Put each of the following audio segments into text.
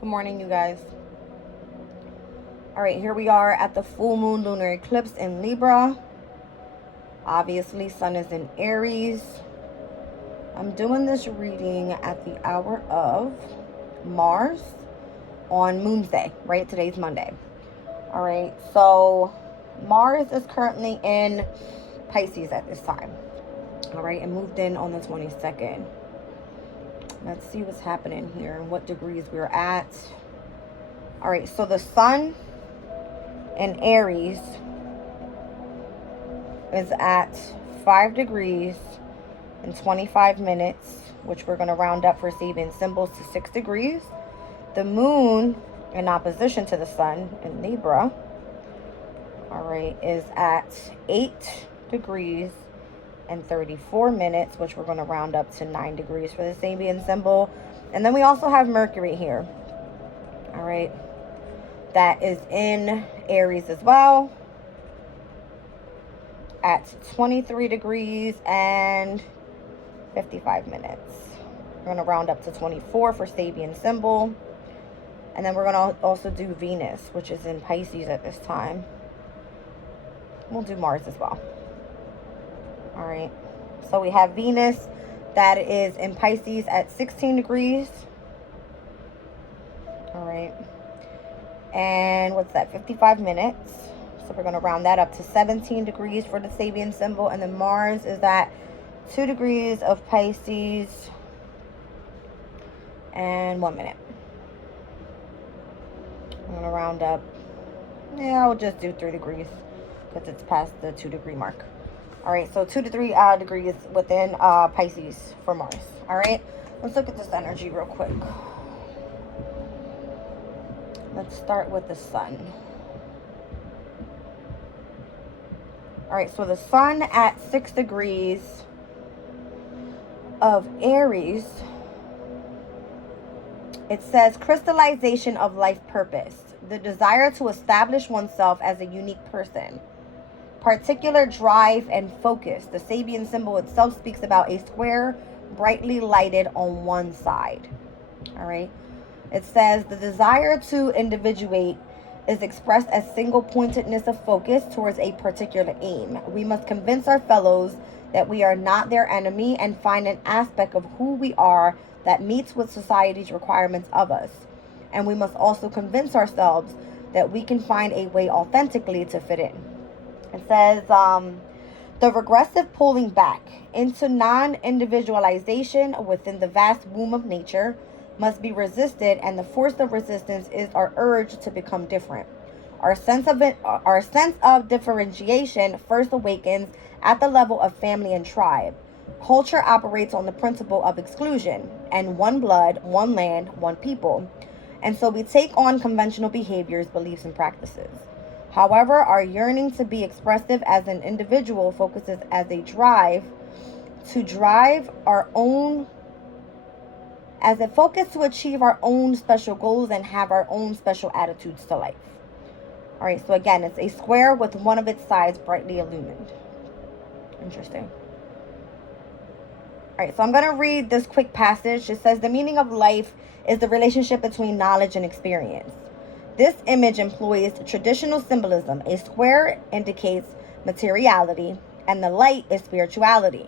Good morning, you guys. All right, here we are at the full moon lunar eclipse in Libra. Obviously, sun is in Aries. I'm doing this reading at the hour of Mars on Moon's Day, right? Today's Monday. All right, so Mars is currently in Pisces at this time. All right, and moved in on the 22nd. Let's see what's happening here and what degrees we're at. All right, so the sun in Aries is at 5 degrees and 25 minutes, which we're going to round up for Sabian symbols to 6 degrees. The moon in opposition to the sun in Libra, all right, is at 8 degrees and 34 minutes, which we're going to round up to 9 degrees for the Sabian symbol. And then we also have Mercury here, all right, that is in Aries as well at 23 degrees and 55 minutes. We're going to round up to 24 for Sabian symbol. And then we're going to also do Venus, which is in Pisces at this time. We'll do Mars as well. All right. So we have Venus that is in Pisces at 16 degrees. All right. And what's that? 55 minutes. So we're going to round that up to 17 degrees for the Sabian symbol. And then Mars is at 2 degrees of Pisces and 1 minute. I'm going to round up. Yeah, I'll just do 3 degrees because it's past the 2 degree mark. All right, so 2 to 3 degrees within Pisces for Mars. All right, let's look at this energy real quick. Let's start with the sun. All right, so the sun at 6 degrees of Aries, it says crystallization of life purpose, the desire to establish oneself as a unique person, particular drive and focus. The Sabian symbol itself speaks about a square brightly lighted on one side. All right. It says the desire to individuate is expressed as single pointedness of focus towards a particular aim. We must convince our fellows that we are not their enemy and find an aspect of who we are that meets with society's requirements of us. And we must also convince ourselves that we can find a way authentically to fit in. It says the regressive pulling back into non-individualization within the vast womb of nature must be resisted, and the force of resistance is our urge to become different. Our sense of differentiation first awakens at the level of family and tribe. Culture operates on the principle of exclusion and one blood, one land, one people. And so we take on conventional behaviors, beliefs, and practices. However, our yearning to be expressive as an individual focuses as a drive to drive our own, as a focus to achieve our own special goals and have our own special attitudes to life. All right, so again, it's a square with one of its sides brightly illumined. Interesting. All right, so I'm going to read this quick passage. It says, the meaning of life is the relationship between knowledge and experience. This image employs traditional symbolism. A square indicates materiality, and the light is spirituality.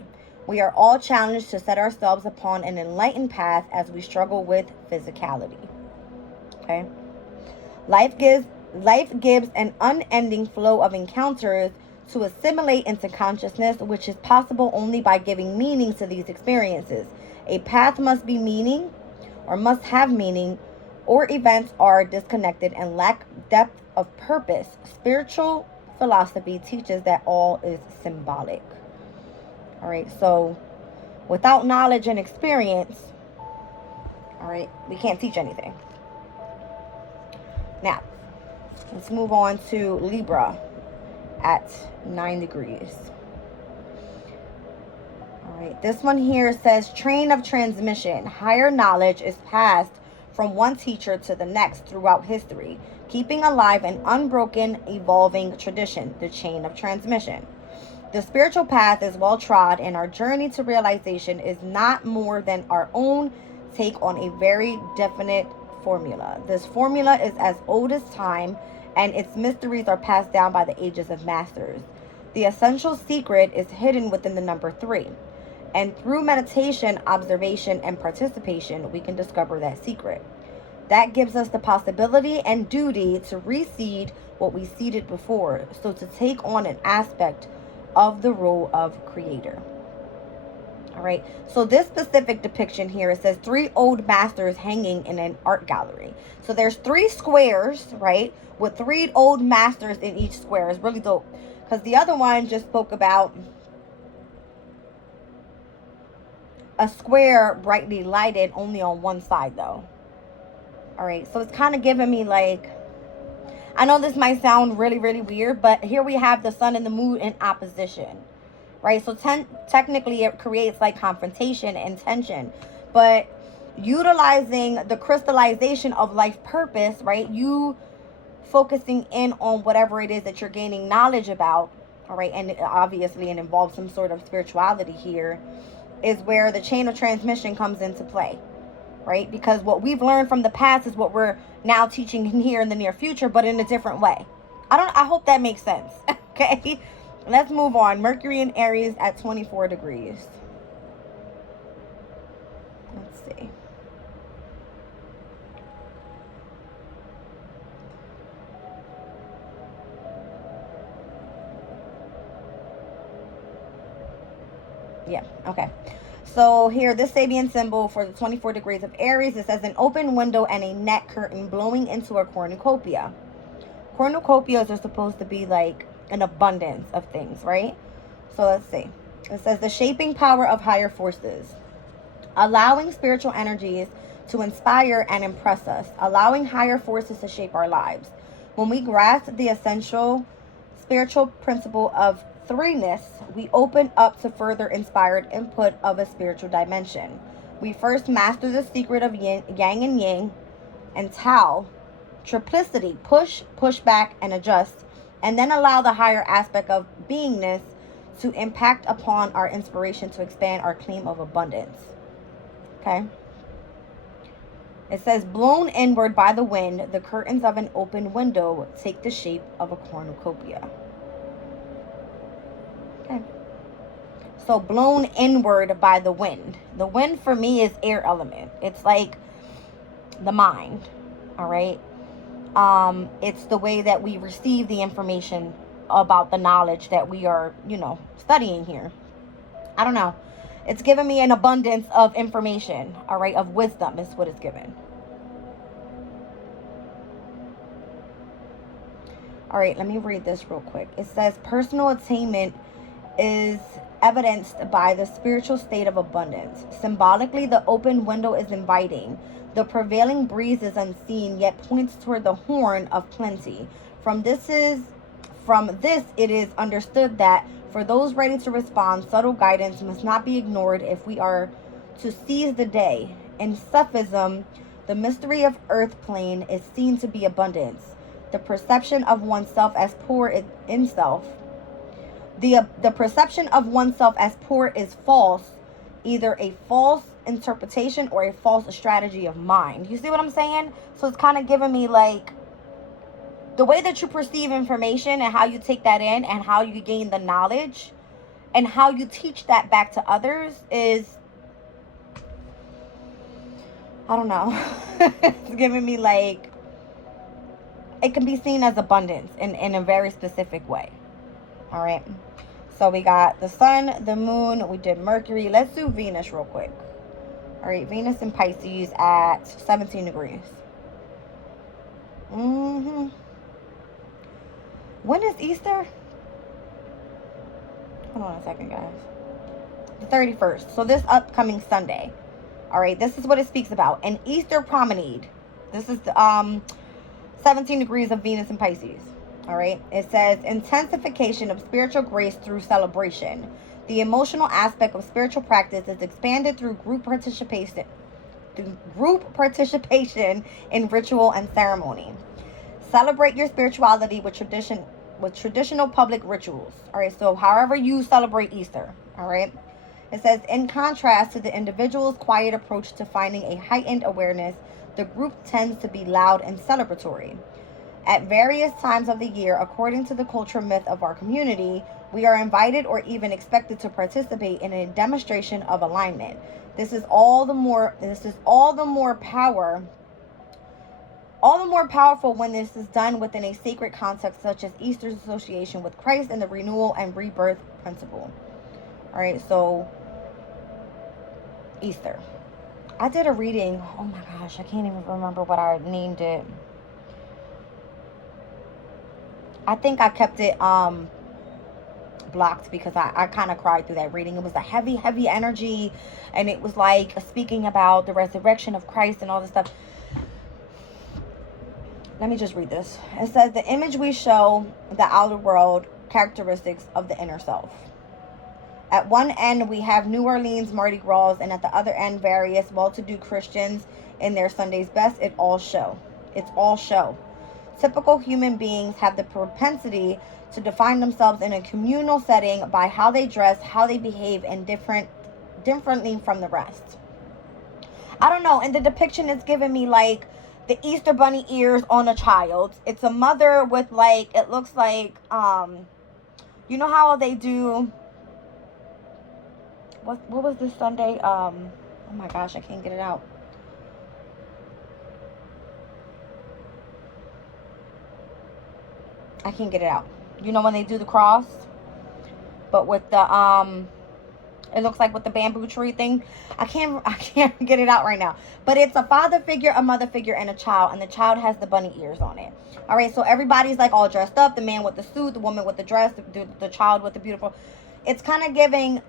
We are all challenged to set ourselves upon an enlightened path as we struggle with physicality. Okay? Life gives an unending flow of encounters to assimilate into consciousness, which is possible only by giving meaning to these experiences. A path must be meaning, or must have meaning, or events are disconnected and lack depth of purpose. Spiritual philosophy teaches that all is symbolic. All right, so without knowledge and experience, all right, we can't teach anything. Now, let's move on to Libra at 9 degrees. All right, this one here says train of transmission. Higher knowledge is passed from one teacher to the next throughout history, keeping alive an unbroken, evolving tradition, the chain of transmission. The spiritual path is well trod, and our journey to realization is not more than our own take on a very definite formula. This formula is as old as time, and its mysteries are passed down by the ages of masters. The essential secret is hidden within the number 3. And through meditation, observation, and participation, we can discover that secret. That gives us the possibility and duty to reseed what we seeded before, so to take on an aspect of the role of creator. All right, so this specific depiction here, it says 3 old masters hanging in an art gallery. So there's 3 squares, right, with 3 old masters in each square. It's really dope, because the other one just spoke about a square brightly lighted only on one side, though. All right, so it's kind of giving me like, I know this might sound really, really weird, but here we have the sun and the moon in opposition, right? So technically it creates like confrontation and tension, but utilizing the crystallization of life purpose, right? You focusing in on whatever it is that you're gaining knowledge about, all right? And obviously it involves some sort of spirituality here, is where the chain of transmission comes into play, right? Because what we've learned from the past is what we're now teaching here in the near future, but in a different way. I hope that makes sense. Okay, let's move on. Mercury in Aries at 24 degrees. Let's see. Yeah, okay. So here, this Sabian symbol for the 24 degrees of Aries, it says an open window and a net curtain blowing into a cornucopia. Cornucopias are supposed to be like an abundance of things, right? So let's see. It says the shaping power of higher forces, allowing spiritual energies to inspire and impress us, allowing higher forces to shape our lives. When we grasp the essential spiritual principle of 3ness, we open up to further inspired input of a spiritual dimension. We first master the secret of yin, yang and yin, and Tao, triplicity, push back, and adjust, and then allow the higher aspect of beingness to impact upon our inspiration to expand our claim of abundance. Okay? It says, blown inward by the wind, the curtains of an open window take the shape of a cornucopia. Okay. So blown inward by the wind. The wind for me is air element. It's like the mind. All right. It's the way that we receive the information about the knowledge that we are, studying here. I don't know. It's given me an abundance of information. All right. Of wisdom is what it's given. All right. Let me read this real quick. It says personal attainment is evidenced by the spiritual state of abundance. Symbolically, the open window is inviting. The prevailing breeze is unseen, yet points toward the horn of plenty. From this, it is understood that for those ready to respond, subtle guidance must not be ignored if we are to seize the day. In Sufism, the mystery of earth plane is seen to be abundance. The perception of oneself as poor in self. The perception of oneself as poor is false, either a false interpretation or a false strategy of mind. You see what I'm saying? So it's kind of giving me like the way that you perceive information and how you take that in and how you gain the knowledge and how you teach that back to others is, I don't know. It's giving me like, it can be seen as abundance in a very specific way. All right. So we got the sun, the moon, we did Mercury. Let's do Venus real quick. All right, Venus in Pisces at 17 degrees. When is Easter? Hold on a second, guys. The 31st. So this upcoming Sunday. All right, this is what it speaks about. An Easter promenade. This is the 17 degrees of Venus in Pisces. All right. It says intensification of spiritual grace through celebration. The emotional aspect of spiritual practice is expanded through group participation in ritual and ceremony. Celebrate your spirituality with traditional public rituals. All right. So however you celebrate Easter. All right. It says in contrast to the individual's quiet approach to finding a heightened awareness, The group tends to be loud and celebratory. At various times of the year, according to the culture myth of our community, we are invited or even expected to participate in a demonstration of alignment. This is all the more powerful when this is done within a sacred context such as Easter's association with Christ and the renewal and rebirth principle. All right, so Easter. I did a reading. Oh my gosh, I can't even remember what I named it. I think I kept it blocked because I kind of cried through that reading. It was a heavy energy, and it was like speaking about the resurrection of Christ and all this stuff. Let me just read this. It says, the image we show the outer world characteristics of the inner self. At one end, we have New Orleans Mardi Gras, and at the other end, various well-to-do Christians in their Sunday's best. It's all show. Typical human beings have the propensity to define themselves in a communal setting by how they dress, how they behave, and differently from the rest. I don't know. And the depiction is giving me like the Easter bunny ears on a child. It's a mother with like, it looks like, you know how they do, what was this Sunday? Oh my gosh, I can't get it out. You know when they do the cross, but with the it looks like with the bamboo tree thing. I can't get it out right now. But it's a father figure, a mother figure, and a child, and the child has the bunny ears on it. All right, so everybody's like all dressed up. The man with the suit, the woman with the dress, the child with the beautiful. It's kind of giving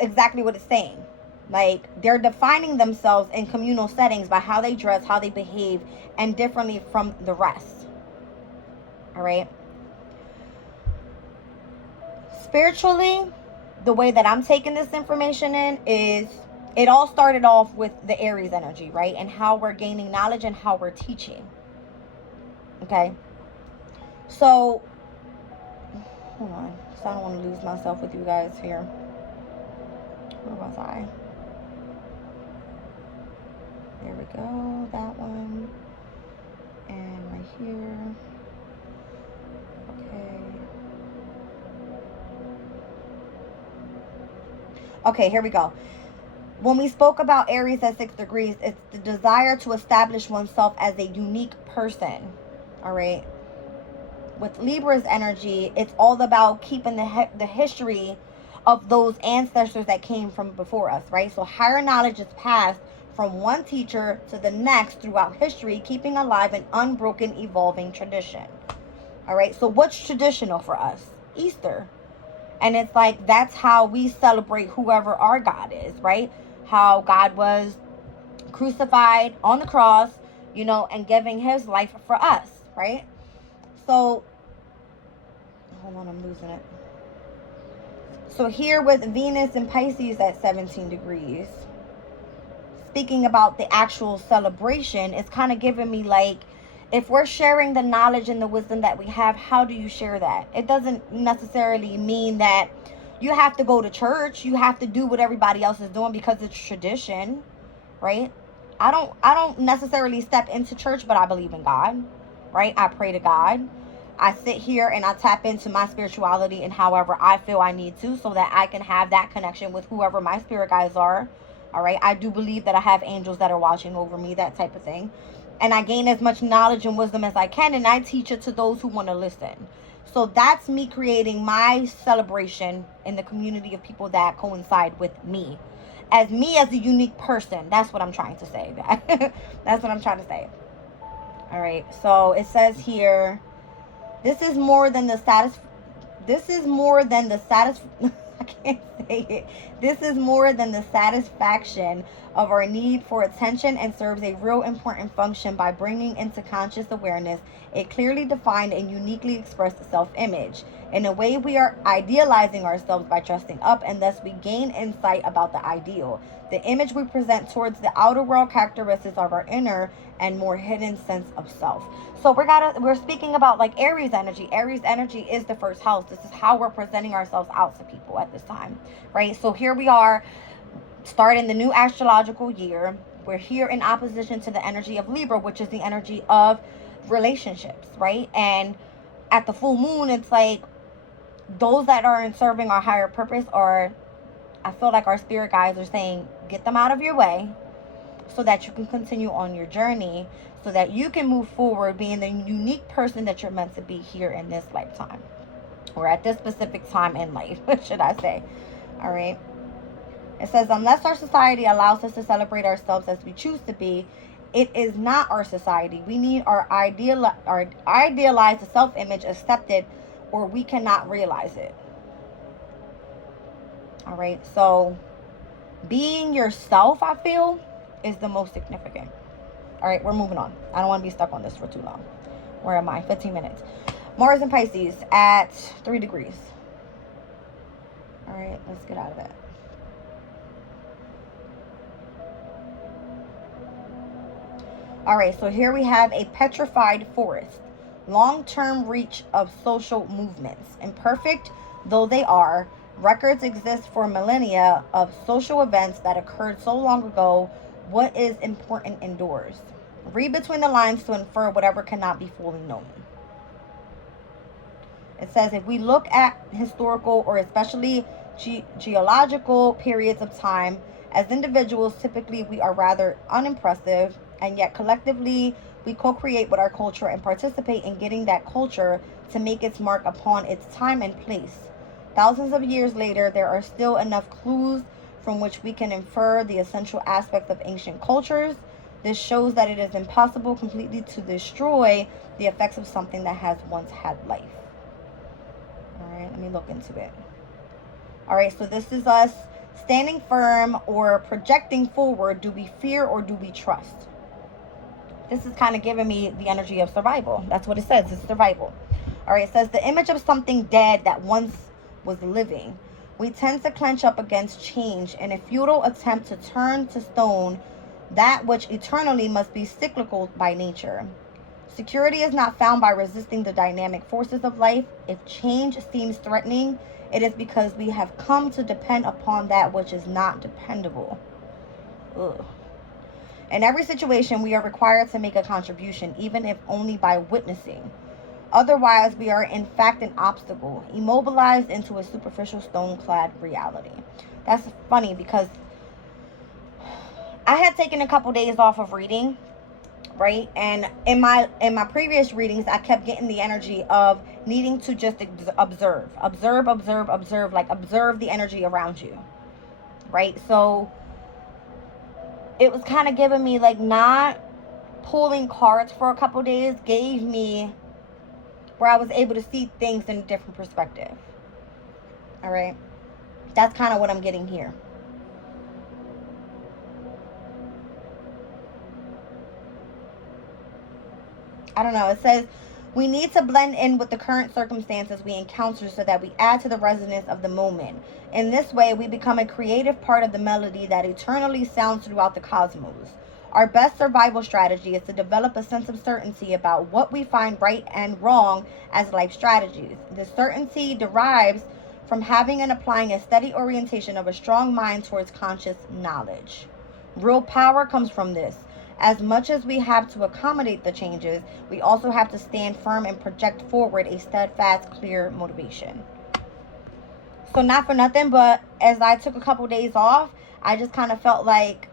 exactly what it's saying. Like they're defining themselves in communal settings by how they dress, how they behave, and differently from the rest. All right. Spiritually, the way that I'm taking this information in is it all started off with the Aries energy, right? And how we're gaining knowledge and how we're teaching. Okay. So, hold on. So I don't want to lose myself with you guys here. Where was I? There we go. That one. And right here. Okay, here we go. When we spoke about Aries at 6 degrees, it's the desire to establish oneself as a unique person. All right. With Libra's energy, it's all about keeping the history of those ancestors that came from before us, right? So higher knowledge is passed from one teacher to the next throughout history, keeping alive an unbroken, evolving tradition. All right. So what's traditional for us? Easter. And it's like, that's how we celebrate whoever our God is, right? How God was crucified on the cross, you know, and giving his life for us, right? So, hold on, I'm losing it. So here with Venus and Pisces at 17 degrees, speaking about the actual celebration, it's kind of giving me like, if we're sharing the knowledge and the wisdom that we have, how do you share that? It doesn't necessarily mean that you have to go to church. You have to do what everybody else is doing because it's tradition, right? I don't necessarily step into church, but I believe in God, right? I pray to God. I sit here and I tap into my spirituality and however I feel I need to, so that I can have that connection with whoever my spirit guides are. All right. I do believe that I have angels that are watching over me, that type of thing. And I gain as much knowledge and wisdom as I can, and I teach it to those who want to listen. So that's me creating my celebration in the community of people that coincide with me. As a unique person. That's what I'm trying to say. That's what I'm trying to say. All right. So it says here, this is more than the I can't say it. This is more than the satisfaction of our need for attention and serves a real important function by bringing into conscious awareness a clearly defined and uniquely expressed self-image. In a way, we are idealizing ourselves by dressing up, and thus we gain insight about the ideal. The image we present towards the outer world characteristics of our inner and more hidden sense of self. So we're speaking about like Aries energy. Aries energy is the first house. This is how we're presenting ourselves out to people at this time, right? So here we are starting the new astrological year, We're here in opposition to the energy of Libra, which is the energy of relationships, right? And at the full moon, it's like those that are in serving our higher purpose, or I feel like our spirit guides are saying, get them out of your way so that you can continue on your journey, so that you can move forward being the unique person that you're meant to be here in this lifetime, or at this specific time in life, should I say. All right. It says, unless our society allows us to celebrate ourselves as we choose to be, it is not our society. We need our idealized self-image accepted, or we cannot realize it. All right. So being yourself, I feel, is the most significant. All right, we're moving on. I don't want to be stuck on this for too long. Where am I? 15 minutes. Mars in Pisces at 3 degrees. All right, let's get out of it. All right, so here we have a petrified forest. Long-term reach of social movements. Imperfect though they are, records exist for millennia of social events that occurred so long ago. What is important endures. Read between the lines to infer whatever cannot be fully known. It says, if we look at historical or especially geological periods of time, as individuals, typically we are rather unimpressive, and yet collectively we co-create with our culture and participate in getting that culture to make its mark upon its time and place. Thousands of years later, there are still enough clues from which we can infer the essential aspects of ancient cultures. This shows that it is impossible completely to destroy the effects of something that has once had life. All right, let me look into it. All right, so this is us standing firm or projecting forward. Do we fear or do we trust? This is kind of giving me the energy of survival. That's what it says. It's survival. All right, it says the image of something dead that once was living. We tend to clench up against change in a futile attempt to turn to stone that which eternally must be cyclical by nature. Security is not found by resisting the dynamic forces of life. If change seems threatening, it is because we have come to depend upon that which is not dependable. Ugh. In every situation, we are required to make a contribution, even if only by witnessing. Otherwise, we are in fact an obstacle, immobilized into a superficial stone-clad reality. That's funny because I had taken a couple days off of reading, right? And in my previous readings, I kept getting the energy of needing to just observe, like observe the energy around you, right? So it was kind of giving me like not pulling cards for a couple days gave me where I was able to see things in a different perspective. All right. That's kind of what I'm getting here. I don't know. It says, we need to blend in with the current circumstances we encounter so that we add to the resonance of the moment. In this way, we become a creative part of the melody that eternally sounds throughout the cosmos. Our best survival strategy is to develop a sense of certainty about what we find right and wrong as life strategies. This certainty derives from having and applying a steady orientation of a strong mind towards conscious knowledge. Real power comes from this. As much as we have to accommodate the changes, we also have to stand firm and project forward a steadfast, clear motivation. So not for nothing, but as I took a couple days off, I just kind of felt like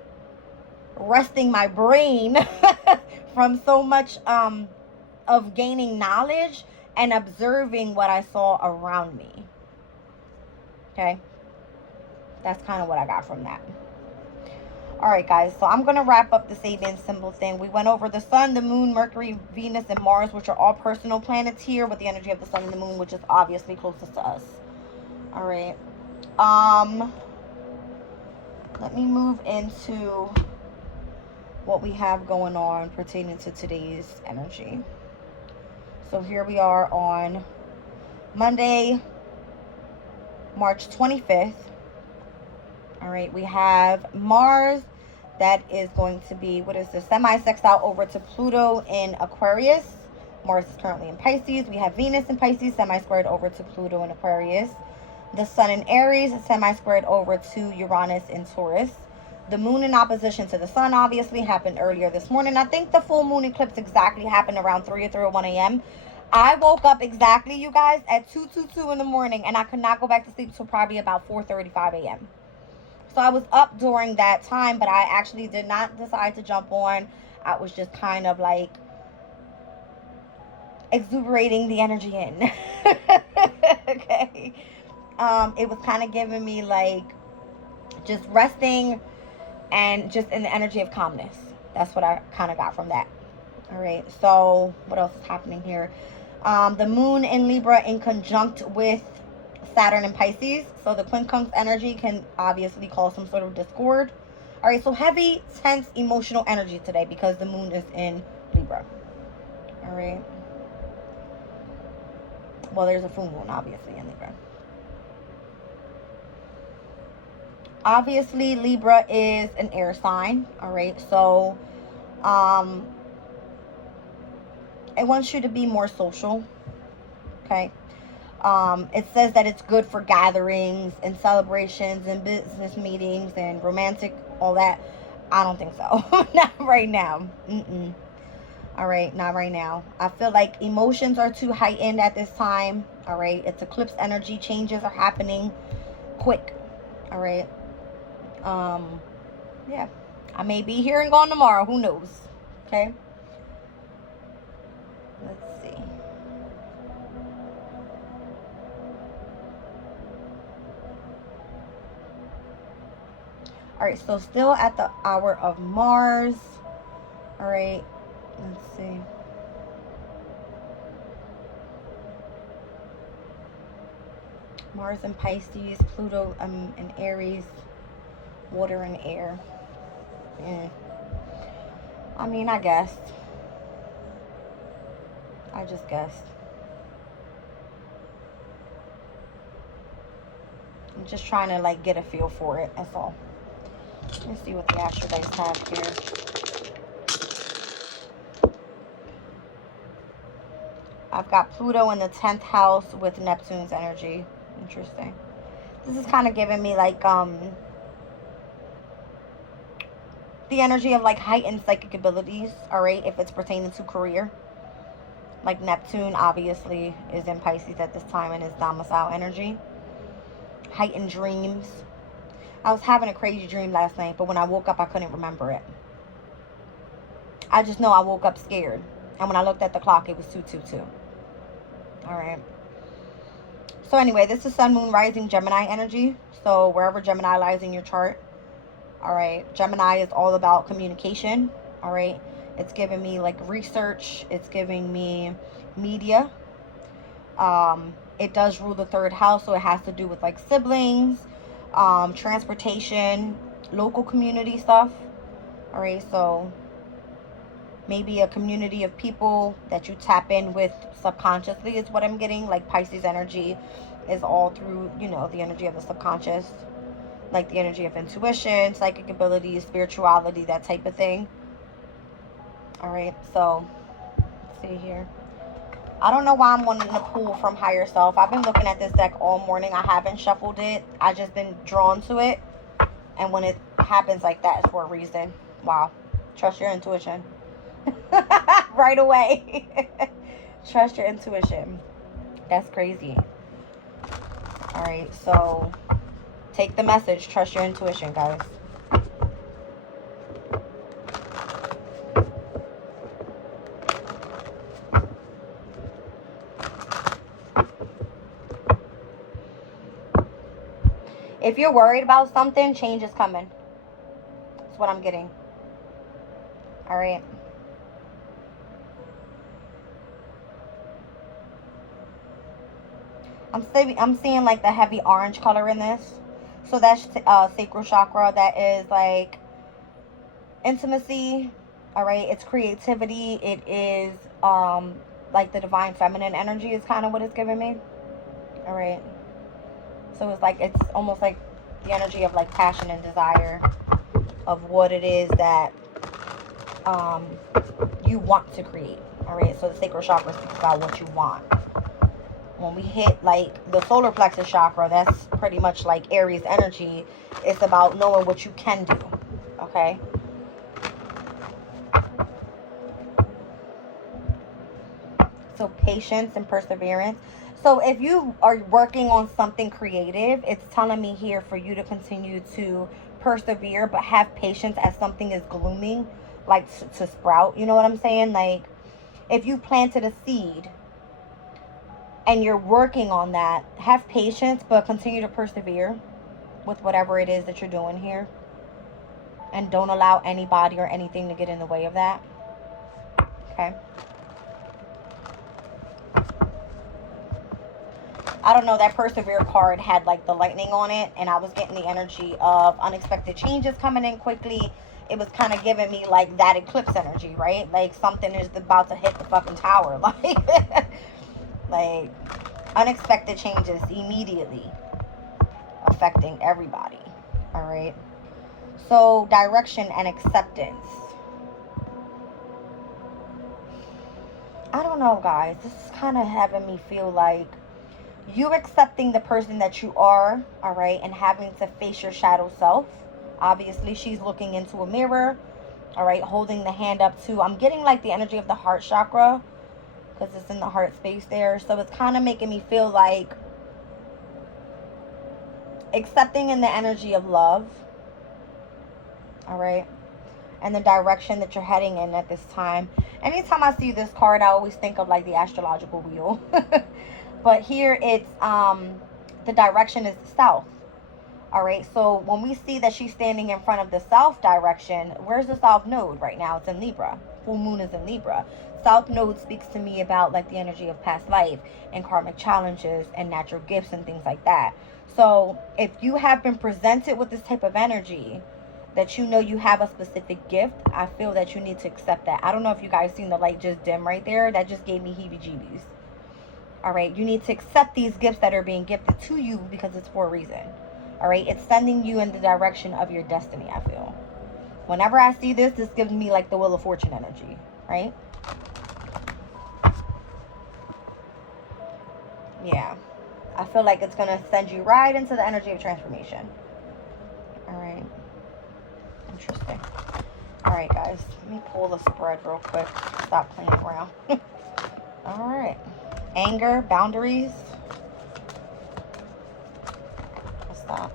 resting my brain from so much of gaining knowledge and observing what I saw around me. Okay, that's kind of what I got from that. All right, guys, so I'm going to wrap up the Sabian symbol thing. We went over the sun, the moon, Mercury, Venus, and Mars, which are all personal planets here with the energy of the sun and the moon, which is obviously closest to us. All right. Let me move into what we have going on pertaining to today's energy. So here we are on Monday, March 25th. All right, we have Mars that is going to be, what is this, semi-sextile over to Pluto in Aquarius. Mars is currently in Pisces. We have Venus in Pisces, semi-squared over to Pluto in Aquarius. The Sun in Aries, semi-squared over to Uranus in Taurus. The moon in opposition to the sun obviously happened earlier this morning. I think the full moon eclipse exactly happened around 3 or 3:01 a.m. I woke up exactly, you guys, at 2:22 in the morning, and I could not go back to sleep till probably about 4:35 a.m. So I was up during that time, but I actually did not decide to jump on. I was just kind of like exuberating the energy in. Okay. It was kind of giving me like just resting and just in the energy of calmness. That's what I kind of got from that. All right. So what else is happening here? The moon in Libra in conjunct with Saturn in Pisces. So the quincunx energy can obviously cause some sort of discord. All right. So heavy, tense, emotional energy today because the moon is in Libra. All right. Well, there's a full moon obviously in Libra. Obviously, Libra is an air sign, all right? So, it wants you to be more social, okay? It says that it's good for gatherings and celebrations and business meetings and romantic, all that. I don't think so. Not right now. All right, not right now. I feel like emotions are too heightened at this time, all right? It's eclipse energy. Changes are happening quick, all right? Yeah, I may be here and gone tomorrow, who knows? Okay, let's see. All right, so still at the hour of Mars. All right, let's see. Mars in Pisces, Pluto in Aries, water and air. I mean, I guessed. I just guessed. I'm just trying to like get a feel for it. That's all. Let's see what the astrodites have here. I've got Pluto in the 10th house with Neptune's energy. Interesting. This is kind of giving me like the energy of like heightened psychic abilities, all right, if it's pertaining to career. Like Neptune obviously is in Pisces at this time in his domicile energy. Heightened dreams. I was having a crazy dream last night, but when I woke up I couldn't remember it. I just know I woke up scared, and when I looked at the clock it was 2:22. All right. So anyway, this is Sun, Moon, Rising, Gemini energy. So wherever Gemini lies in your chart, all right, Gemini is all about communication, all right? It's giving me like research. It's giving me media. It does rule the 3rd house, so it has to do with like siblings, transportation, local community stuff, all right? So maybe a community of people that you tap in with subconsciously is what I'm getting. Like Pisces energy is all through, you know, the energy of the subconscious. Like the energy of intuition, psychic abilities, spirituality, that type of thing. All right, so let's see here. I don't know why I'm wanting to pull from higher self. I've been looking at this deck all morning. I haven't shuffled it. I just been drawn to it. And when it happens like that, it's for a reason. Wow. Trust your intuition. Right away. Trust your intuition. That's crazy. All right, so take the message. Trust your intuition, guys. If you're worried about something, change is coming. That's what I'm getting. All right. I'm seeing like the heavy orange color in this. So that's sacral chakra. That is like intimacy. All right. It's creativity. It is like the divine feminine energy is kind of what it's giving me. All right. So it's like, it's almost like the energy of like passion and desire of what it is that you want to create. All right. So the sacral chakra speaks about what you want. When we hit like the solar plexus chakra, that's pretty much like Aries energy. It's about knowing what you can do. okay? So patience and perseverance. So if you are working on something creative, it's telling me here for you to continue to persevere, but have patience as something is blooming, like to sprout. You know what I'm saying? Like if you planted a seed and you're working on that, have patience, but continue to persevere with whatever it is that you're doing here. And don't allow anybody or anything to get in the way of that. Okay. I don't know, that persevere card had like the lightning on it, and I was getting the energy of unexpected changes coming in quickly. It was kind of giving me like that eclipse energy, right? Like something is about to hit the fucking tower. Like unexpected changes immediately affecting everybody. All right. So direction and acceptance. I don't know, guys. This is kind of having me feel like you accepting the person that you are, all right, and having to face your shadow self. Obviously, she's looking into a mirror, all right, holding the hand up too. I'm getting like the energy of the heart chakra because it's in the heart space there. So it's kind of making me feel like accepting in the energy of love, all right, and the direction that you're heading in at this time. Anytime I see this card, I always think of like the astrological wheel. But here it's the direction is the south. All right, so when we see that she's standing in front of the south direction, where's the south node right now? It's in Libra. Full moon is in Libra. South node speaks to me about like the energy of past life and karmic challenges and natural gifts and things like that. So if you have been presented with this type of energy, that you know you have a specific gift, I feel that you need to accept that. I don't know if you guys seen the light just dim right there. That just gave me heebie-jeebies. All right, you need to accept these gifts that are being gifted to you because it's for a reason. All right, it's sending you in the direction of your destiny, I feel. Whenever I see this, this gives me like the Wheel of Fortune energy, right? Yeah, I feel like it's going to send you right into the energy of transformation. All right, interesting. All right, guys, let me pull the spread real quick. Stop playing around. All right. Anger, boundaries. What's that?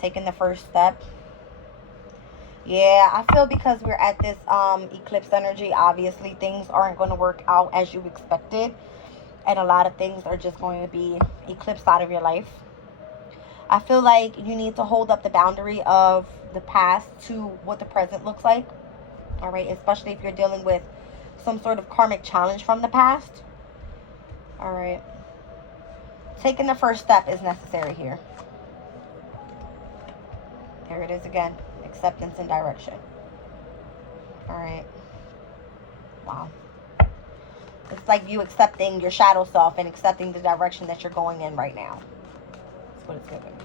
Taking the first step. Yeah, I feel because we're at this eclipse energy, obviously things aren't going to work out as you expected. And a lot of things are just going to be eclipsed out of your life. I feel like you need to hold up the boundary of the past to what the present looks like. All right, especially if you're dealing with some sort of karmic challenge from the past. All right. Taking the first step is necessary here. There it is again. Acceptance and direction. All right. Wow. It's like you accepting your shadow self and accepting the direction that you're going in right now. That's what it's giving me.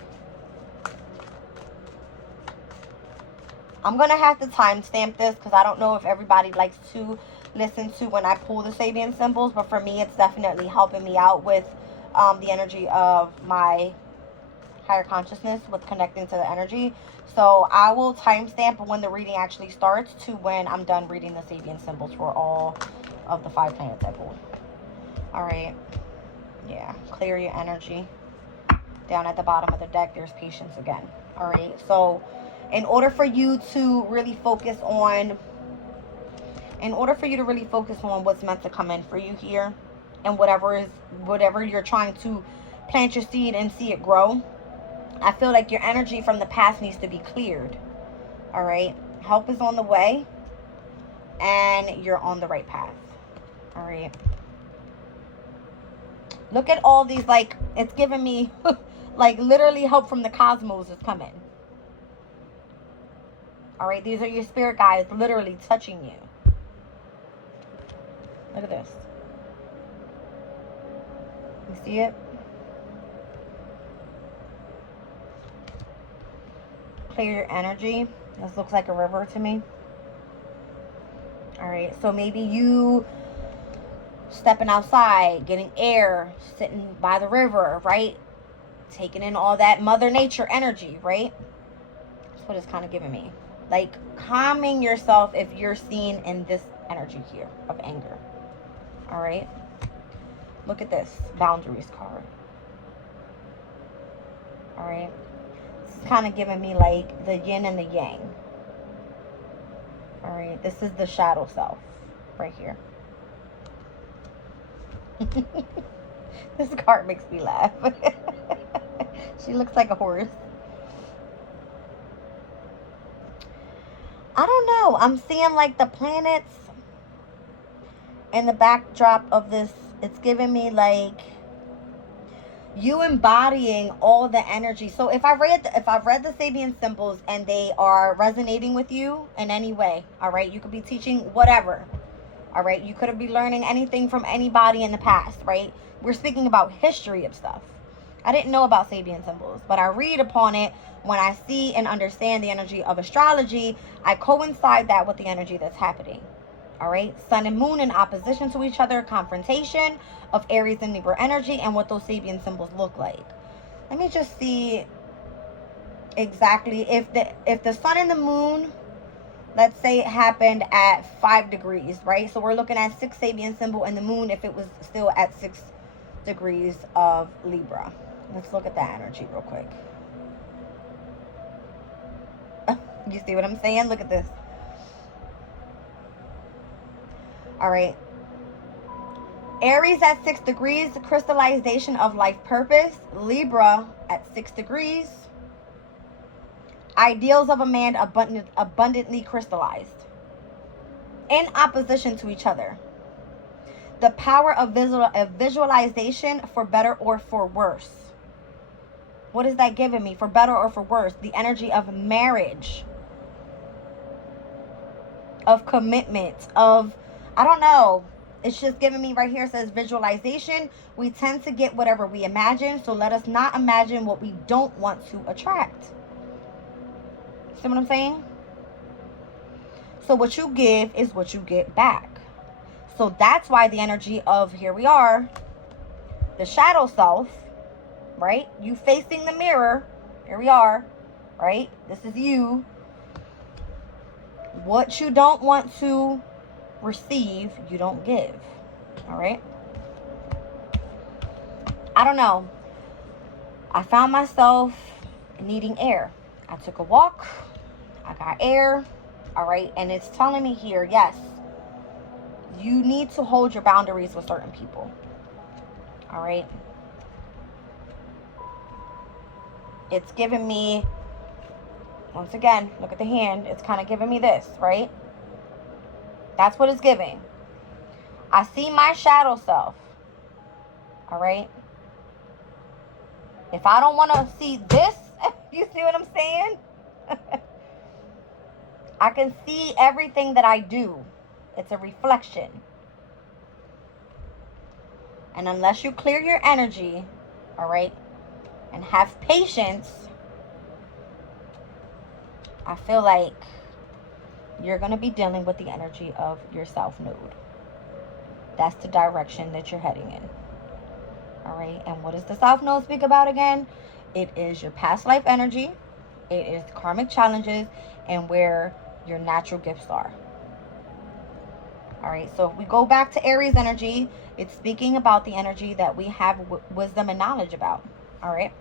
I'm going to have to timestamp this because I don't know if everybody likes to listen to when I pull the Sabian symbols, but for me it's definitely helping me out with the energy of my higher consciousness, with connecting to the energy. So I will timestamp when the reading actually starts to when I'm done reading the Sabian symbols for all of the 5 planets I pulled. All right, yeah, clear your energy. Down at the bottom of the deck there's patience again. All right, so in order for you to really focus on what's meant to come in for you here, and whatever you're trying to plant your seed and see it grow, I feel like your energy from the past needs to be cleared. All right, help is on the way and you're on the right path. All right, look at all these, like it's giving me like literally help from the cosmos is coming. All right, these are your spirit guides literally touching you. Look at this. You see it? Clear your energy. This looks like a river to me. All right, so maybe you stepping outside, getting air, sitting by the river, right? Taking in all that Mother Nature energy, right? what it's kind of giving me. Like, calming yourself if you're seen in this energy here of anger. All right? Look at this boundaries card. All right? This is kind of giving me like the yin and the yang. All right? This is the shadow self right here. This card makes me laugh. She looks like a horse. I don't know. I'm seeing like the planets in the backdrop of this. It's giving me like you embodying all the energy. So if I've read the Sabian symbols and they are resonating with you in any way, all right, you could be teaching whatever. All right, you could be learning anything from anybody in the past, right? We're speaking about history of stuff. I didn't know about Sabian symbols, but I read upon it. When I see and understand the energy of astrology, I coincide that with the energy that's happening. All right, sun and moon in opposition to each other, confrontation of Aries and Libra energy, and what those Sabian symbols look like. Let me just see exactly if the sun and the moon, let's say it happened at 5 degrees, right? So we're looking at 6 Sabian symbol, and the moon if it was still at 6 degrees of Libra. Let's look at that energy real quick. You see what I'm saying? Look at this. All right. Aries at 6 degrees, crystallization of life purpose. Libra at 6 degrees. Ideals of a man abundantly crystallized. In opposition to each other. The power of visualization for better or for worse. What is that giving me? For better or for worse? The energy of marriage. Of commitment. Of, I don't know. It's just giving me right here. It says visualization. We tend to get whatever we imagine. So let us not imagine what we don't want to attract. See what I'm saying? So what you give is what you get back. So that's why the energy of, here we are, the shadow self, right? You facing the mirror. Here we are, right? This is you. What you don't want to receive, you don't give. All right? I don't know. I found myself needing air. I took a walk. I got air. All right? And it's telling me here, yes, you need to hold your boundaries with certain people. All right? It's giving me, once again, look at the hand. It's kind of giving me this, right? That's what it's giving. I see my shadow self. All right? If I don't want to see this, you see what I'm saying? I can see everything that I do. It's a reflection. And unless you clear your energy, all right, and have patience, I feel like you're going to be dealing with the energy of your South Node. That's the direction that you're heading in. All right. And what does the South Node speak about again? It is your past life energy. It is karmic challenges and where your natural gifts are. All right. So if we go back to Aries energy, it's speaking about the energy that we have wisdom and knowledge about. All right.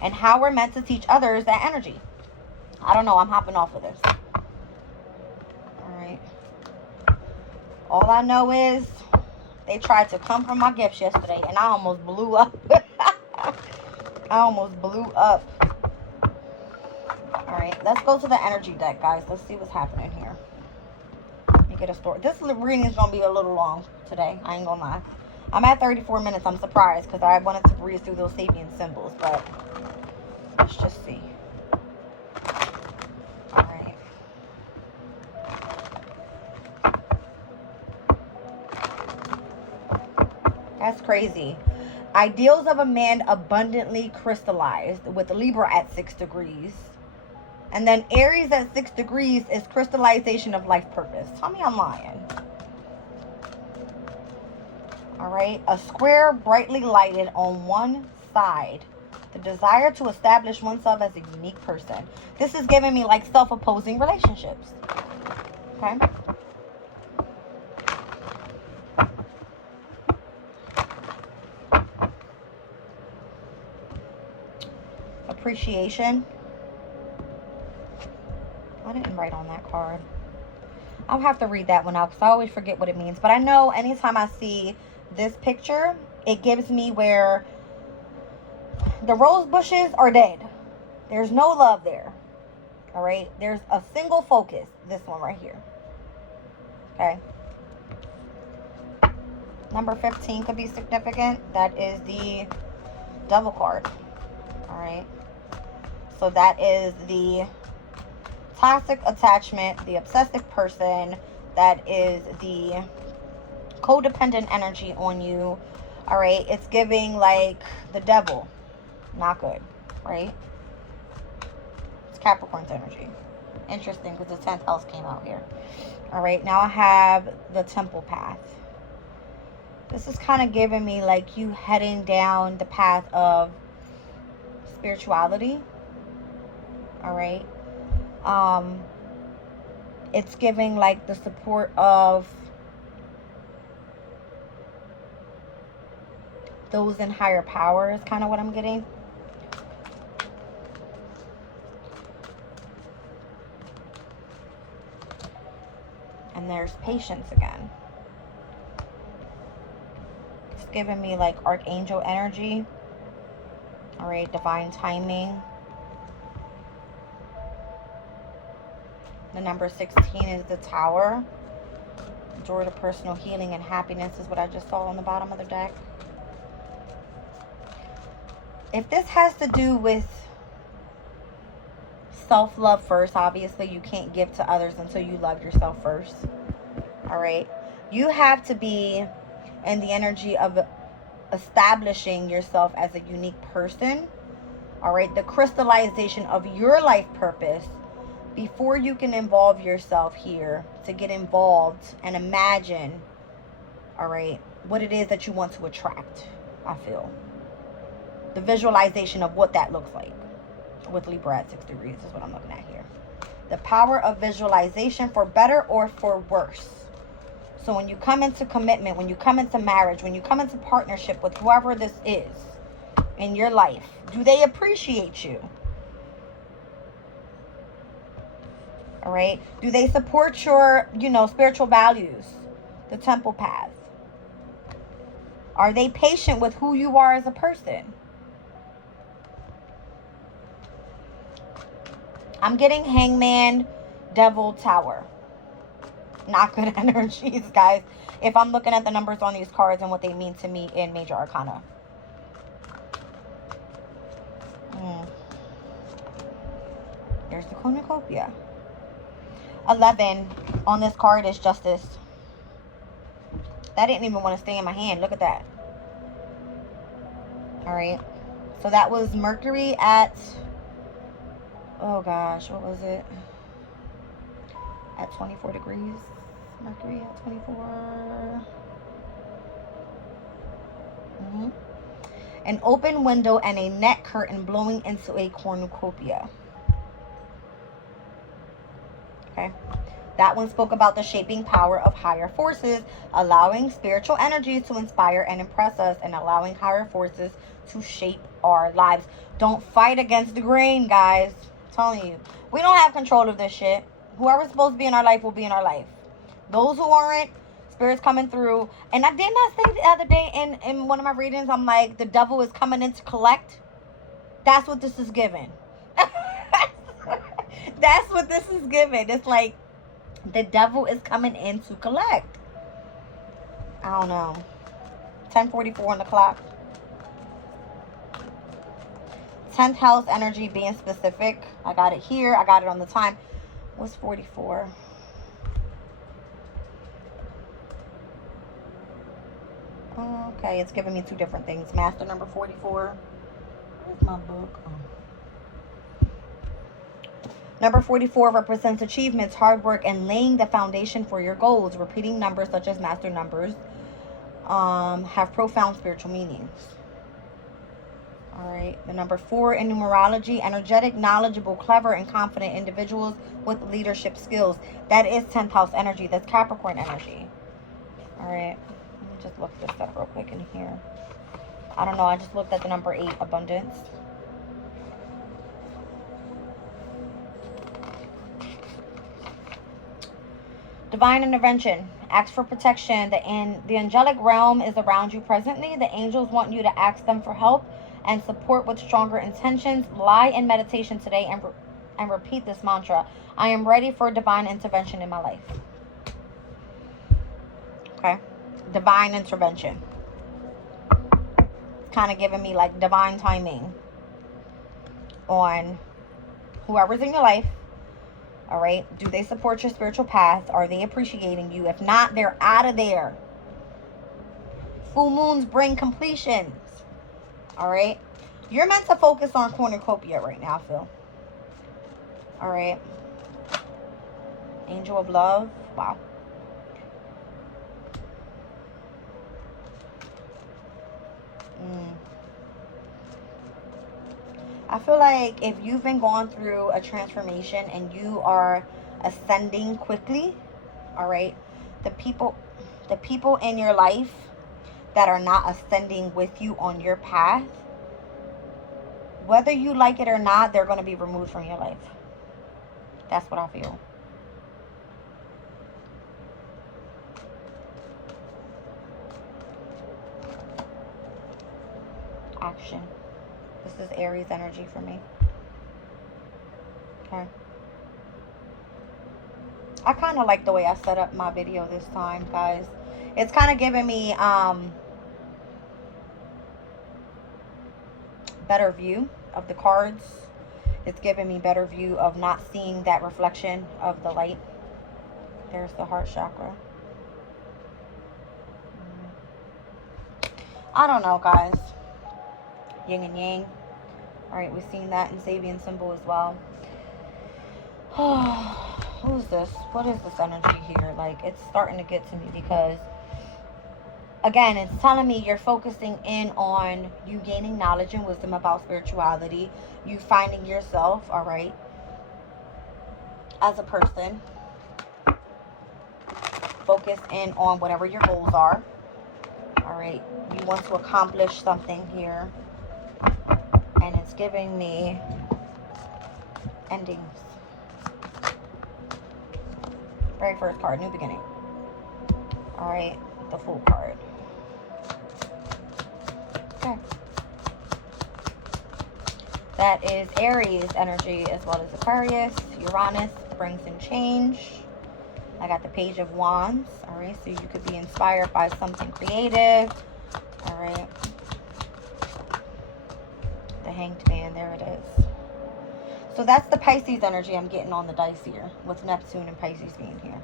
And how we're meant to teach others that energy. I don't know. I'm hopping off of this. All right. All I know is they tried to come for my gifts yesterday, and I almost blew up. I almost blew up. All right. Let's go to the energy deck, guys. Let's see what's happening here. Let me get a story. This reading is going to be a little long today. I ain't going to lie. I'm at 34 minutes. I'm surprised because I wanted to breeze through those Sabian symbols, but let's just see. All right. That's crazy. Ideals of a man abundantly crystallized with Libra at 6 degrees. And then Aries at 6 degrees is crystallization of life purpose. Tell me I'm lying. All right. A square brightly lighted on one side The desire to establish oneself as a unique person. This is giving me like self-opposing relationships. Okay. Appreciation. I didn't write on that card. I'll have to read that one out because I always forget what it means. But I know anytime I see this picture, it gives me where the rose bushes are dead. There's no love there. All right. There's a single focus. This one right here. Okay. Number 15 could be significant. That is the Devil card. All right. So that is the toxic attachment, the obsessive person. That is the codependent energy on you. All right. It's giving like the devil. Not good. Right. It's Capricorn's energy. Interesting because the 10th house came out here. All right. Now I have the Temple path. This is kind of giving me like you heading down the path of spirituality. All right. It's giving like the support of those in higher power is kind of what I'm getting. And there's patience again. It's giving me like archangel energy. All right, divine timing. The number 16 is the Tower. Door to personal healing and happiness is what I just saw on the bottom of the deck. If this has to do with self-love first, obviously you can't give to others until you love yourself first. All right. You have to be in the energy of establishing yourself as a unique person. All right. The crystallization of your life purpose before you can involve yourself here to get involved and imagine, all right, what it is that you want to attract, I feel. The visualization of what that looks like with Libra at 6 degrees is what I'm looking at here. The power of visualization for better or for worse. So when you come into commitment, when you come into marriage, when you come into partnership with whoever this is in your life, do they appreciate you? All right. Do they support your, spiritual values? The Temple path. Are they patient with who you are as a person? I'm getting Hangman, Devil, Tower. Not good energies, guys. If I'm looking at the numbers on these cards and what they mean to me in Major Arcana. There's the cornucopia. 11 on this card is Justice. That didn't even want to stay in my hand. Look at that. All right. So that was Mercury at, oh gosh, what was it? At 24 degrees. Mercury at 24. An open window and a net curtain blowing into a cornucopia. Okay. That one spoke about the shaping power of higher forces, allowing spiritual energy to inspire and impress us, and allowing higher forces to shape our lives. Don't fight against the grain, guys. I'm telling you. We don't have control of this shit. Whoever's supposed to be in our life will be in our life. Those who aren't, Spirit's coming through. And I did not say the other day in one of my readings, I'm like, the devil is coming in to collect. That's what this is giving. That's what this is giving. It's like the devil is coming in to collect. I don't know. 10:44 on the clock. 10th house energy, being specific. I got it here. I got it on the time. What's 44? Okay, it's giving me two different things. Master number 44. Where's my book? Oh. Number 44 represents achievements, hard work, and laying the foundation for your goals. Repeating numbers such as master numbers have profound spiritual meanings. All right. The number 4 in numerology, energetic, knowledgeable, clever, and confident individuals with leadership skills. That is 10th house energy. That's Capricorn energy. All right. Let me just look this up real quick in here. I don't know. I just looked at the number 8, abundance. Divine intervention. Ask for protection. The angelic realm is around you presently. The angels want you to ask them for help and support with stronger intentions. Lie in meditation today and repeat this mantra. I am ready for divine intervention in my life. Okay. Divine intervention. It's kind of giving me like divine timing on whoever's in your life. All right. Do they support your spiritual path? Are they appreciating you? If not, they're out of there. Full moons bring completions. All right. You're meant to focus on cornucopia right now, Phil. All right. Angel of love. Wow. I feel like if you've been going through a transformation and you are ascending quickly, all right, the people in your life that are not ascending with you on your path, whether you like it or not, they're going to be removed from your life. That's what I feel. Action. This is Aries energy for me. Okay. I kind of like the way I set up my video this time, guys. It's kind of giving me better view of the cards. It's giving me better view of not seeing that reflection of the light. There's the heart chakra. I don't know, guys. Yin and yang. All right, we've seen that in Sabian Symbol as well. Who's this? What is this energy here? Like, it's starting to get to me because, again, it's telling me you're focusing in on you gaining knowledge and wisdom about spirituality, you finding yourself, all right, as a person. Focus in on whatever your goals are. All right, you want to accomplish something here. And it's giving me endings. Very first card, new beginning. All right, the Fool card. Okay. That is Aries energy as well as Aquarius. Uranus brings in change. I got the Page of Wands. All right, so you could be inspired by something creative. All right. The Hanged Man, there it is. So that's the Pisces energy I'm getting on the dice here, with Neptune and Pisces being here.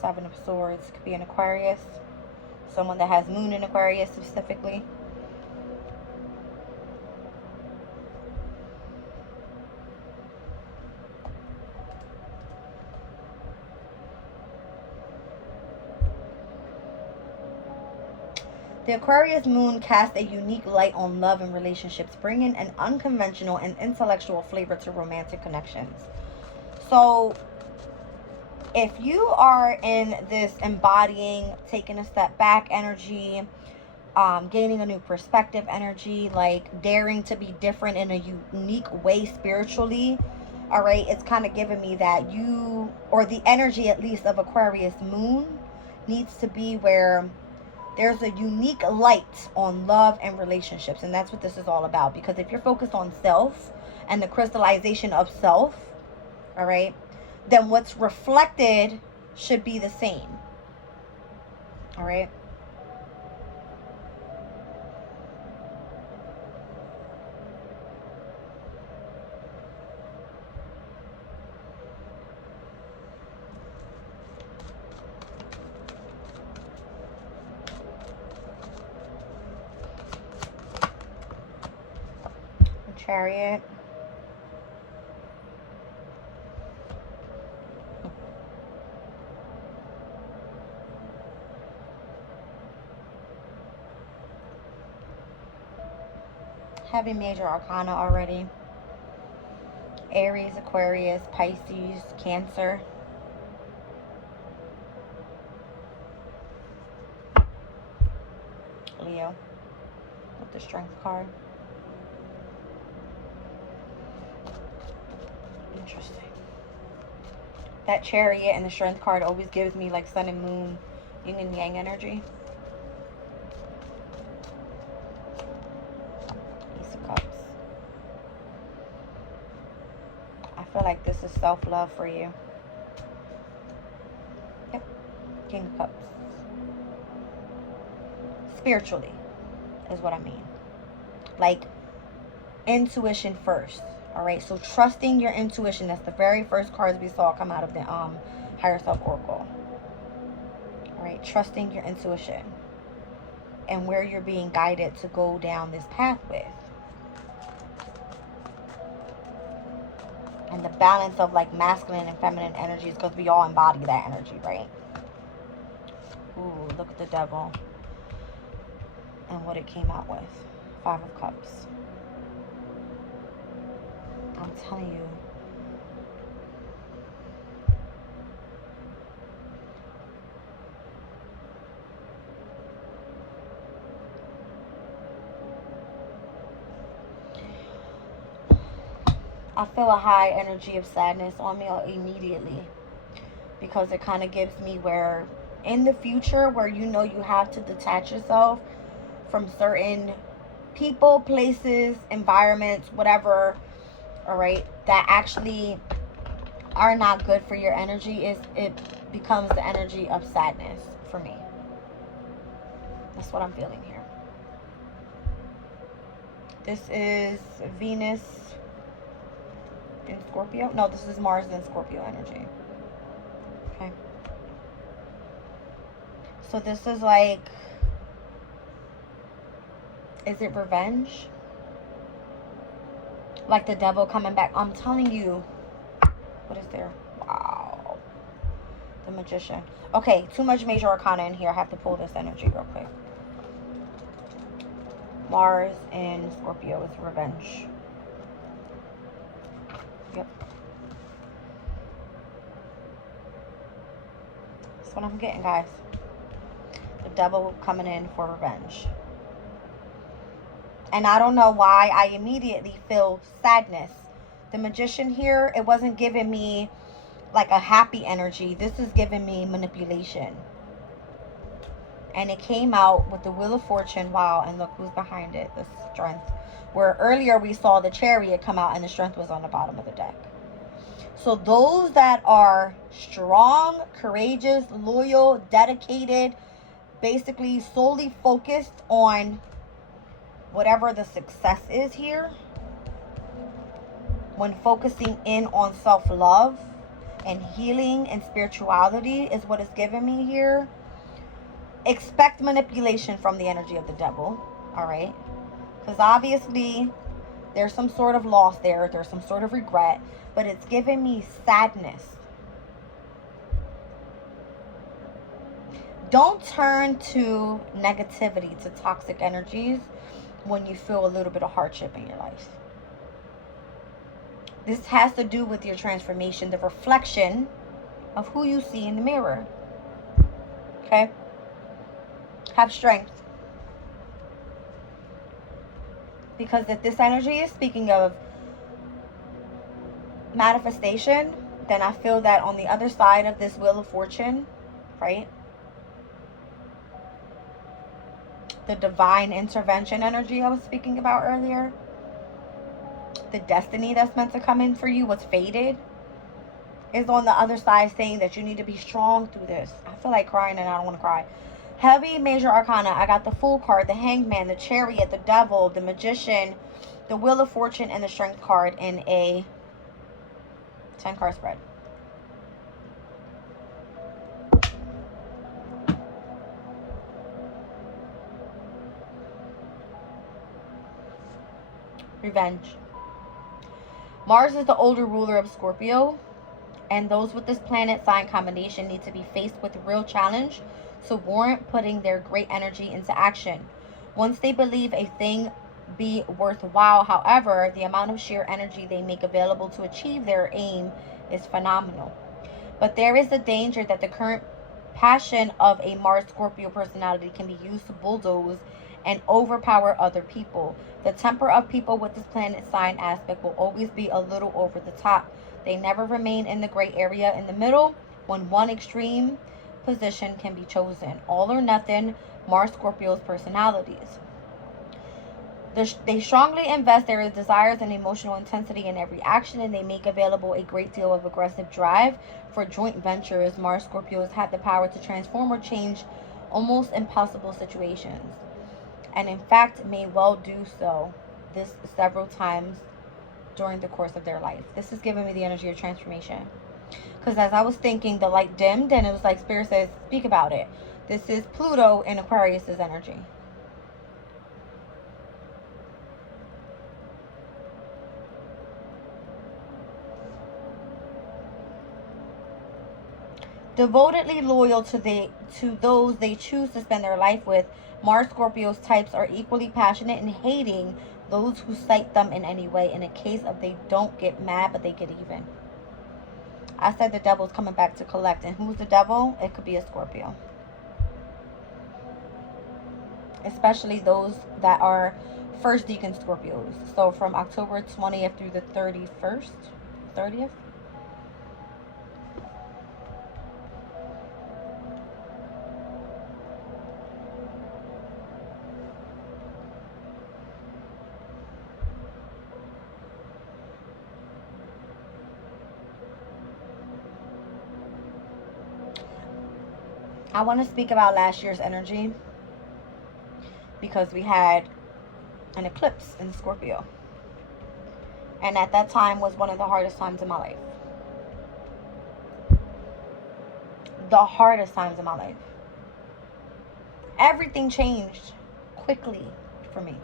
7 of Swords could be an Aquarius, someone that has Moon in Aquarius specifically. The Aquarius moon casts a unique light on love and relationships, bringing an unconventional and intellectual flavor to romantic connections. So if you are in this embodying, taking a step back energy, gaining a new perspective energy, like daring to be different in a unique way spiritually, all right, it's kind of giving me that you, or the energy at least of Aquarius moon, needs to be where there's a unique light on love and relationships. And that's what this is all about. Because if you're focused on self and the crystallization of self, all right, then what's reflected should be the same. All right. Chariot. Heavy major arcana already. Aries, Aquarius, Pisces, Cancer. Leo with the Strength card. Interesting. That Chariot and the Strength card always gives me like Sun and Moon, Yin and Yang energy. Ace of Cups. I feel like this is self-love for you. Yep. King of Cups. Spiritually is what I mean. Like intuition first. All right, so trusting your intuition. That's the very first cards we saw come out of the Higher Self Oracle. All right, trusting your intuition and where you're being guided to go down this path with. And the balance of like masculine and feminine energies, because we all embody that energy, right? Ooh, look at the Devil and what it came out with. 5 of Cups. I'm telling you. I feel a high energy of sadness on me immediately. Because it kind of gives me where in the future where you know you have to detach yourself from certain people, places, environments, whatever, all right, that actually are not good for your energy. It becomes the energy of sadness for me. That's what I'm feeling here. This is Venus in Scorpio. No, this is Mars in Scorpio energy. Okay. So this is like, is it revenge? Like the Devil coming back. I'm telling you. What is there? Wow. The Magician. Okay, too much major arcana in here. I have to pull this energy real quick. Mars in Scorpio is revenge. Yep. That's what I'm getting, guys. The Devil coming in for revenge. And I don't know why I immediately feel sadness. The Magician here, it wasn't giving me like a happy energy. This is giving me manipulation. And it came out with the Wheel of Fortune. Wow, and look who's behind it. The Strength. Where earlier we saw the Chariot come out and the Strength was on the bottom of the deck. So those that are strong, courageous, loyal, dedicated, basically solely focused on whatever the success is here, when focusing in on self-love and healing and spirituality is what it's giving me here. Expect manipulation from the energy of the Devil, all right? Because obviously there's some sort of loss there. There's some sort of regret, but it's giving me sadness. Don't turn to negativity, to toxic energies when you feel a little bit of hardship in your life. This has to do with your transformation, the reflection of who you see in the mirror. Okay? Have strength. Because if this energy is speaking of manifestation, then I feel that on the other side of this Wheel of Fortune, right? The divine intervention energy I was speaking about earlier, the destiny that's meant to come in for you, what's fated, is on the other side saying that you need to be strong through this. I feel like crying and I don't want to cry. Heavy major arcana. I got the Fool card, the Hangman, the Chariot, the Devil, the Magician, the Wheel of Fortune, and the Strength card in a 10 card spread. Revenge. Mars is the older ruler of Scorpio, and those with this planet sign combination need to be faced with a real challenge to warrant putting their great energy into action. Once they believe a thing be worthwhile. However, the amount of sheer energy they make available to achieve their aim is phenomenal. But there is a danger that the current passion of a Mars Scorpio personality can be used to bulldoze and overpower other people. The temper of people with this planet sign aspect will always be a little over the top. They never remain in the gray area in the middle when one extreme position can be chosen. All or nothing, Mars Scorpio's personalities. They strongly invest their desires and emotional intensity in every action, and they make available a great deal of aggressive drive for joint ventures. Mars Scorpios have the power to transform or change almost impossible situations, and in fact may well do so this several times during the course of their life. This is giving me the energy of transformation, because as I was thinking, the light dimmed and it was like Spirit says, speak about it. This is Pluto in Aquarius's energy. Devotedly loyal to those they choose to spend their life with, Mars Scorpios types are equally passionate in hating those who slight them in any way. In a case of they don't get mad, but they get even. I said the devil's coming back to collect. And who's the devil? It could be a Scorpio. Especially those that are first deacon Scorpios. So from October 20th through the 31st? 30th? I want to speak about last year's energy because we had an eclipse in Scorpio. And at that time was one of the hardest times in my life. The hardest times in my life. Everything changed quickly for me.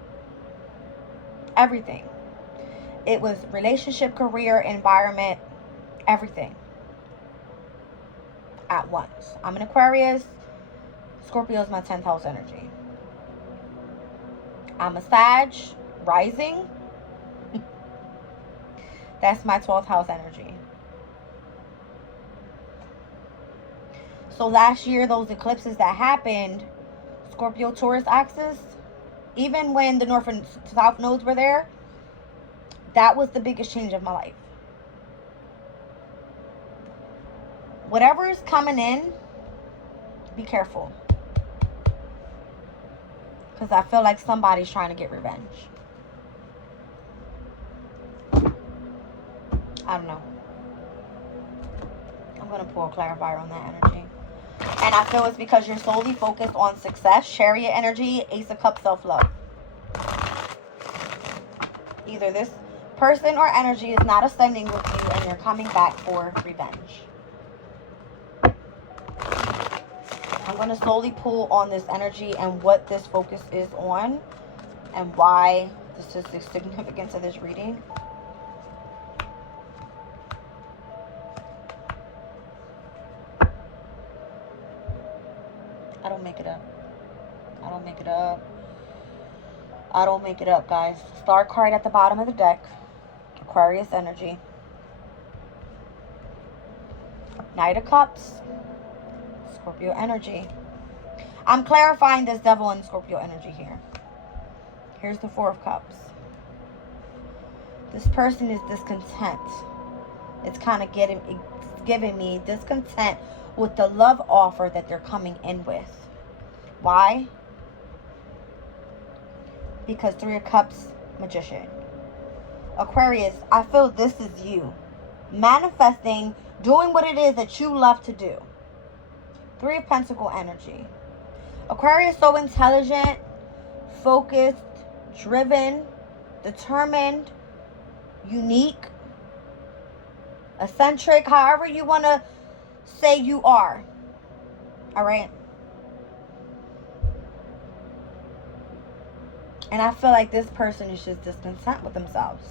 Everything. It was relationship, career, environment, everything. At once. I'm an Aquarius. Scorpio is my 10th house energy. I'm a Sag rising. That's my 12th house energy. So last year, those eclipses that happened, Scorpio Taurus axis, even when the North and South nodes were there, that was the biggest change of my life. Whatever is coming in, be careful. Because I feel like somebody's trying to get revenge. I don't know. I'm going to pull a clarifier on that energy. And I feel it's because you're solely focused on success. Chariot energy, Ace of Cups, self-love. Either this person or energy is not ascending with you and you're coming back for revenge. I'm going to slowly pull on this energy and what this focus is on and why this is the significance of this reading. I don't make it up. I don't make it up. I don't make it up, guys. Star card at the bottom of the deck. Aquarius energy. Knight of Cups. Scorpio energy. I'm clarifying this devil and Scorpio energy here. Here's the Four of Cups. This person is discontent. It's kind of giving me discontent with the love offer that they're coming in with. Why? Because Three of Cups, Magician. Aquarius, I feel this is you. Manifesting, doing what it is that you love to do. Three of Pentacle energy. Aquarius, so intelligent, focused, driven, determined, unique, eccentric, however you want to say you are. All right? And I feel like this person is just discontent with themselves.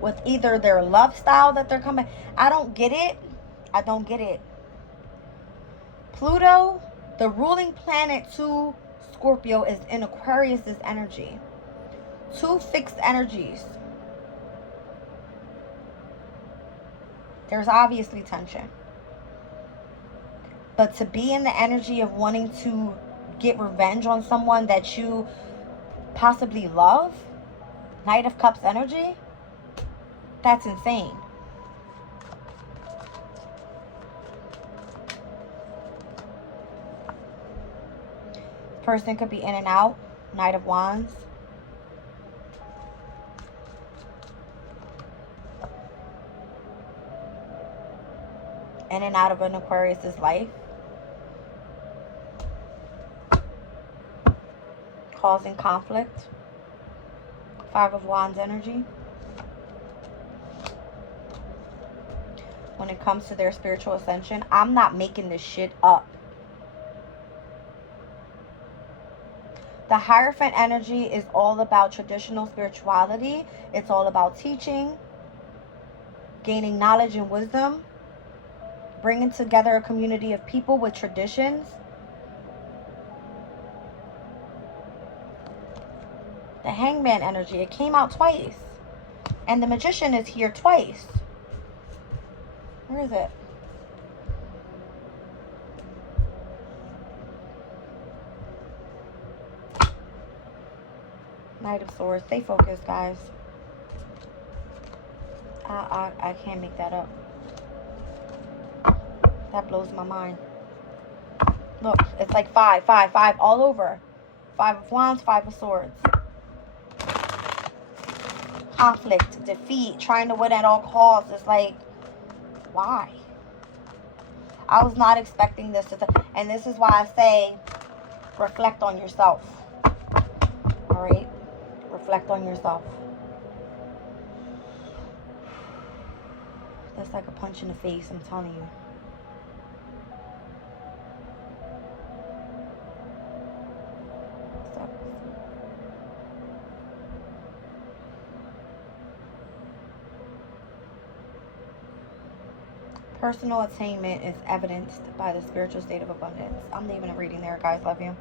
With either their love style that they're coming. I don't get it. I don't get it. Pluto The ruling planet to Scorpio is in Aquarius's energy. Two fixed energies. There's obviously tension. But to be in the energy of wanting to get revenge on someone that you possibly love, Knight of Cups energy, that's insane. Person could be in and out, Knight of Wands. In and out of an Aquarius's life. Causing conflict. Five of Wands energy. When it comes to their spiritual ascension, I'm not making this shit up. The Hierophant energy is all about traditional spirituality. It's all about teaching, gaining knowledge and wisdom, bringing together a community of people with traditions. The Hangman energy, it came out twice. And the Magician is here twice. Where is it? Knight of Swords. Stay focused, guys. I can't make that up. That blows my mind. Look, it's like 5, 5, 5 all over. 5 of Wands, 5 of Swords. Conflict, defeat, trying to win at all costs. It's like, why? I was not expecting this. And this is why I say, reflect on yourself. All right? Reflect on yourself. That's like a punch in the face, I'm telling you. Personal attainment is evidenced by the spiritual state of abundance. I'm leaving a reading there, guys. Love you.